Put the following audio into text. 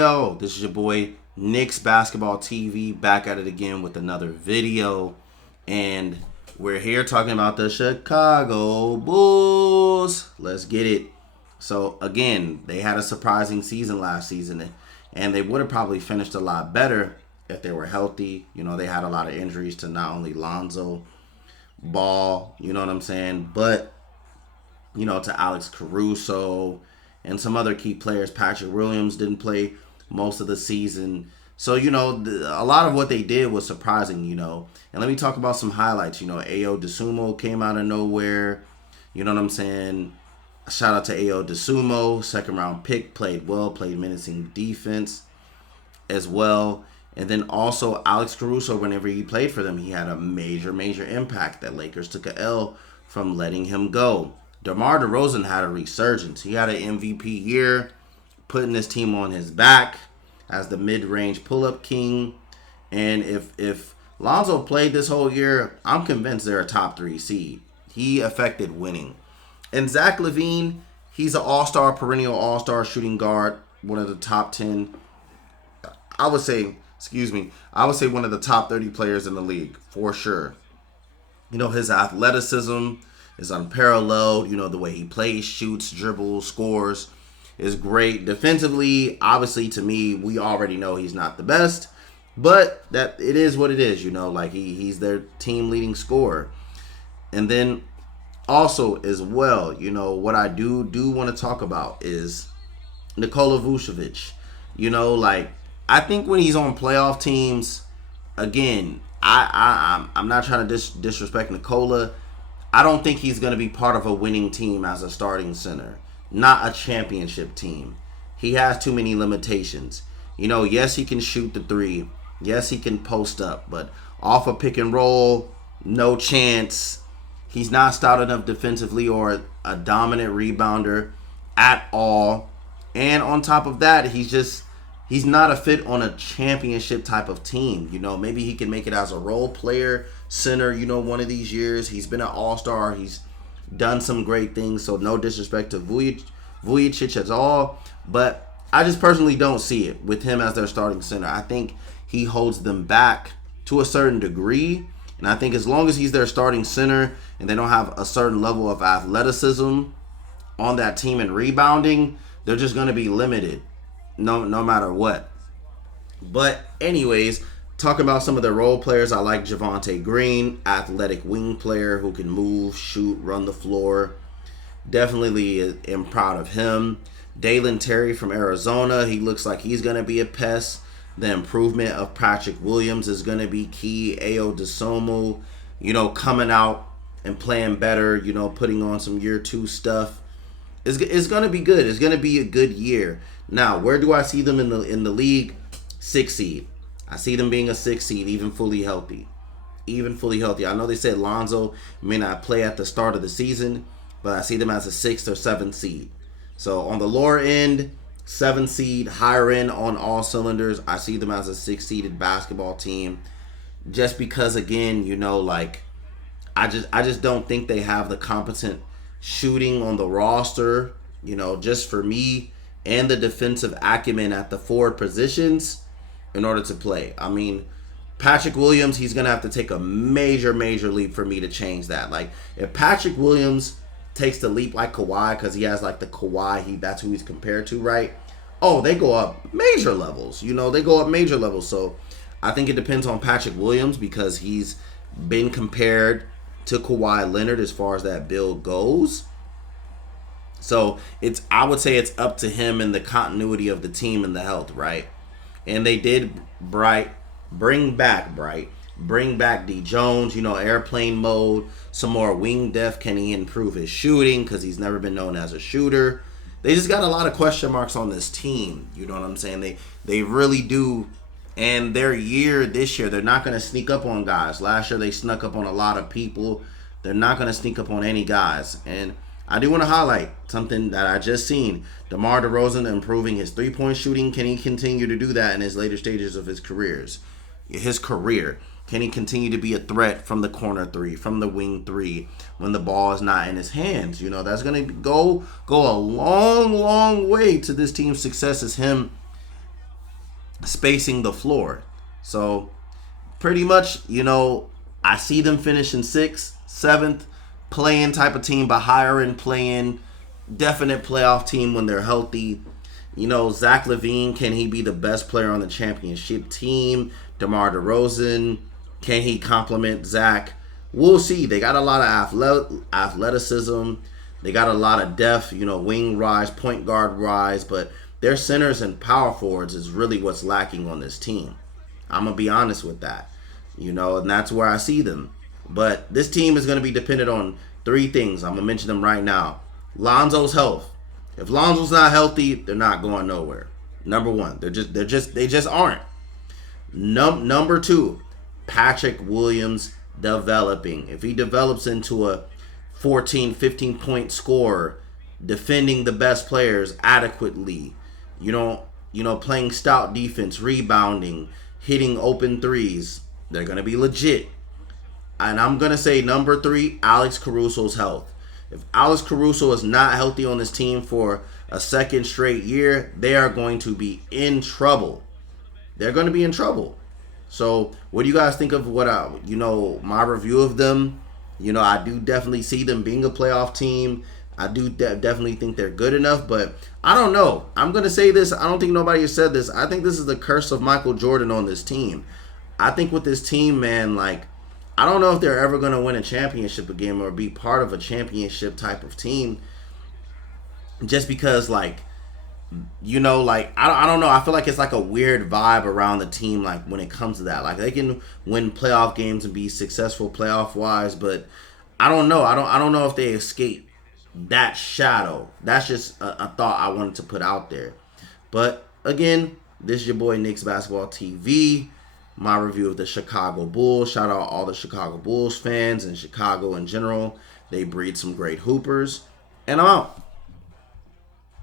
Yo, this is your boy Knicks Basketball TV back at it again with another video, and we're here talking about the Chicago Bulls. Let's get it. So again, they had a surprising season last season, and they would have probably finished a lot better if they were healthy. You know, they had a lot of injuries to not only Lonzo Ball, you know what I'm saying, but to Alex Caruso and some other key players. Patrick Williams didn't play most of the season. So, a lot of what they did was surprising, And let me talk about some highlights. Ayo Dosunmu came out of nowhere. You know what I'm saying? Shout out to Ayo Dosunmu, second round pick, played well, played menacing defense as well. And then also Alex Caruso, whenever he played for them, he had a major, major impact. That Lakers took a L from letting him go. DeMar DeRozan had a resurgence. He had an MVP year, putting this team on his back as the mid-range pull-up king. And if Lonzo played this whole year, I'm convinced they're a top 3 seed. He affected winning. And Zach LaVine, he's an all-star, perennial all-star shooting guard, one of the top 10. I would say one of the top 30 players in the league, for sure. His athleticism is unparalleled. The way he plays, shoots, dribbles, scores is great. Defensively, obviously, to me, we already know he's not the best, but that it is what it is. He's their team leading scorer. And then also as well, what I do want to talk about is Nikola Vucevic. I think when he's on playoff teams, again, I'm not trying to disrespect Nikola. I don't think he's going to be part of a winning team as a starting center. Not a championship team. He has too many limitations. Yes, he can shoot the three. Yes, he can post up. But off a pick and roll, no chance. He's not stout enough defensively or a dominant rebounder at all. And on top of that, he's not a fit on a championship type of team. Maybe he can make it as a role player center, one of these years. He's been an all-star. He's done some great things. So no disrespect to Vucevic at all. But I just personally don't see it with him as their starting center. I think he holds them back to a certain degree. And I think as long as he's their starting center and they don't have a certain level of athleticism on that team and rebounding, they're just going to be limited. No matter what. But anyways, talking about some of the role players, I like Javonte Green, athletic wing player who can move, shoot, run the floor. Definitely am proud of him. Dalen Terry from Arizona, he looks like he's going to be a pest. The improvement of Patrick Williams is going to be key. Ayo Dosunmu, coming out and playing better, putting on some year 2 stuff. It's going to be good. It's going to be a good year. Now, where do I see them in the league? 6 seed. I see them being a 6 seed, even fully healthy. I know they said Lonzo may not play at the start of the season, but I see them as a 6th or 7th seed. So on the lower end, 7 seed, higher end on all cylinders, I see them as a 6-seeded basketball team. Just because, again, I just don't think they have the competent shooting on the roster, just for me, and the defensive acumen at the forward positions in order to play. I mean, Patrick Williams, he's going to have to take a major, major leap for me to change that. If Patrick Williams takes the leap like Kawhi, because he has the Kawhi, that's who he's compared to, right? Oh, they go up major levels. They go up major levels. So I think it depends on Patrick Williams because he's been compared to Kawhi Leonard as far as that build goes. So I would say it's up to him and the continuity of the team and the health, right? And they did bring back D Jones, airplane mode, some more wing depth. Can he improve his shooting? Because he's never been known as a shooter. They just got a lot of question marks on this team. You know what I'm saying? They really do. And this year, they're not going to sneak up on guys. Last year, they snuck up on a lot of people. They're not going to sneak up on any guys. And I do want to highlight something that I just seen. DeMar DeRozan improving his 3-point shooting. Can he continue to do that in his later stages of his career? Can he continue to be a threat from the corner 3, from the wing 3, when the ball is not in his hands? That's going to go a long, long way to this team's success, is him spacing the floor. So pretty much, I see them finishing 6th, 7th, playing type of team, but higher end playing, definite playoff team when they're healthy. Zach LaVine, can he be the best player on the championship team? DeMar DeRozan, can he complement Zach? We'll see. They got a lot of athleticism. They got a lot of depth, wing rise, point guard rise, but their centers and power forwards is really what's lacking on this team. I'm going to be honest with that, and that's where I see them. But this team is going to be dependent on 3 things. I'm going to mention them right now. Lonzo's health. If Lonzo's not healthy, they're not going nowhere. Number 1, they just aren't. Number 2, Patrick Williams developing. If he develops into a 14, 15 point scorer, defending the best players adequately, playing stout defense, rebounding, hitting open threes, they're going to be legit. And I'm going to say number 3, Alex Caruso's health. If Alex Caruso is not healthy on this team for a second straight year, they are going to be in trouble. They're going to be in trouble. So what do you guys think of my review of them? I do definitely see them being a playoff team. I do definitely think they're good enough, but I don't know. I'm going to say this. I don't think nobody has said this. I think this is the curse of Michael Jordan on this team. I think with this team, man, I don't know if they're ever going to win a championship again or be part of a championship type of team. Just because, I don't know. I feel like it's like a weird vibe around the team, when it comes to that. They can win playoff games and be successful playoff wise, but I don't know. I don't know if they escape that shadow. That's just a thought I wanted to put out there. But again, this is your boy Knicks Basketball TV. My review of the Chicago Bulls. Shout out all the Chicago Bulls fans and Chicago in general. They breed some great hoopers. And I'm out.